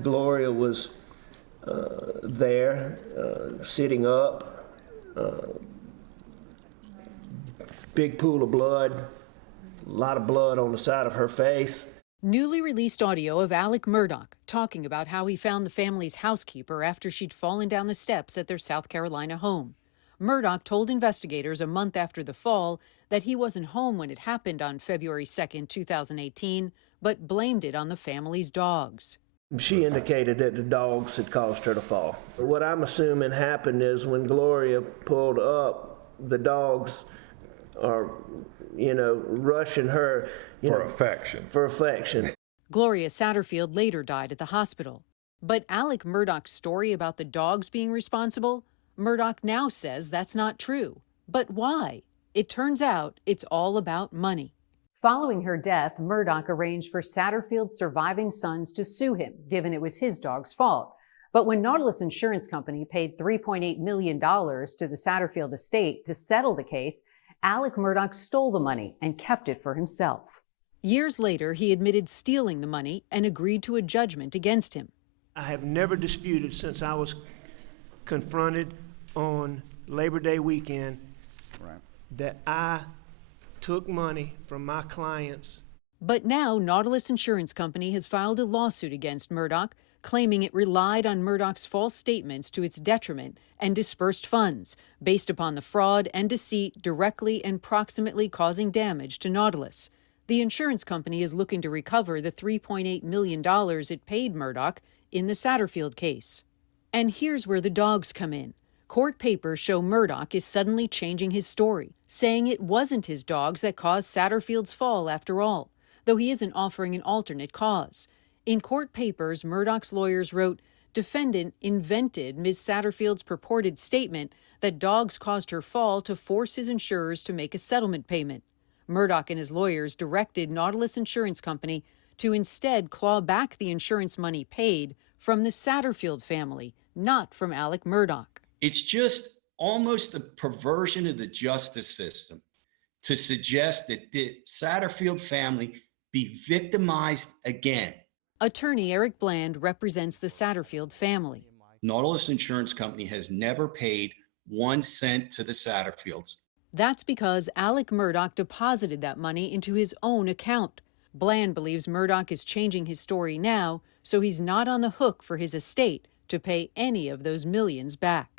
Gloria was there, sitting up, big pool of blood, a lot of blood on the side of her face. Newly released audio of Alex Murdaugh talking about how he found the family's housekeeper after she'd fallen down the steps at their South Carolina home. Murdaugh told investigators a month after the fall that he wasn't home when it happened on February 2nd, 2018, but blamed it on the family's dogs. She indicated that the dogs had caused her to fall. What I'm assuming happened is when Gloria pulled up, the dogs are, rushing her. For affection. Gloria Satterfield later died at the hospital. But Alex Murdaugh's story about the dogs being responsible, Murdaugh now says that's not true. But why? It turns out it's all about money. Following her death, Murdaugh arranged for Satterfield's surviving sons to sue him, given it was his dog's fault. But when Nautilus Insurance Company paid $3.8 million to the Satterfield estate to settle the case, Alex Murdaugh stole the money and kept it for himself. Years later, he admitted stealing the money and agreed to a judgment against him. I have never disputed since I was confronted on Labor Day weekend that I took money from my clients. But now Nautilus Insurance Company has filed a lawsuit against Murdaugh, claiming it relied on Murdaugh's false statements to its detriment and dispersed funds based upon the fraud and deceit directly and proximately causing damage to Nautilus. The insurance company is looking to recover the $3.8 million it paid Murdaugh in the Satterfield case. And here's where the dogs come in. Court papers show Murdaugh is suddenly changing his story, saying it wasn't his dogs that caused Satterfield's fall after all, though he isn't offering an alternate cause. In court papers, Murdaugh's lawyers wrote, defendant invented Ms. Satterfield's purported statement that dogs caused her fall to force his insurers to make a settlement payment. Murdaugh and his lawyers directed Nautilus Insurance Company to instead claw back the insurance money paid from the Satterfield family, not from Alex Murdaugh. It's just almost a perversion of the justice system to suggest that the Satterfield family be victimized again. Attorney Eric Bland represents the Satterfield family. Nautilus Insurance Company has never paid 1 cent to the Satterfields. That's because Alex Murdaugh deposited that money into his own account. Bland believes Murdaugh is changing his story now, so he's not on the hook for his estate to pay any of those millions back.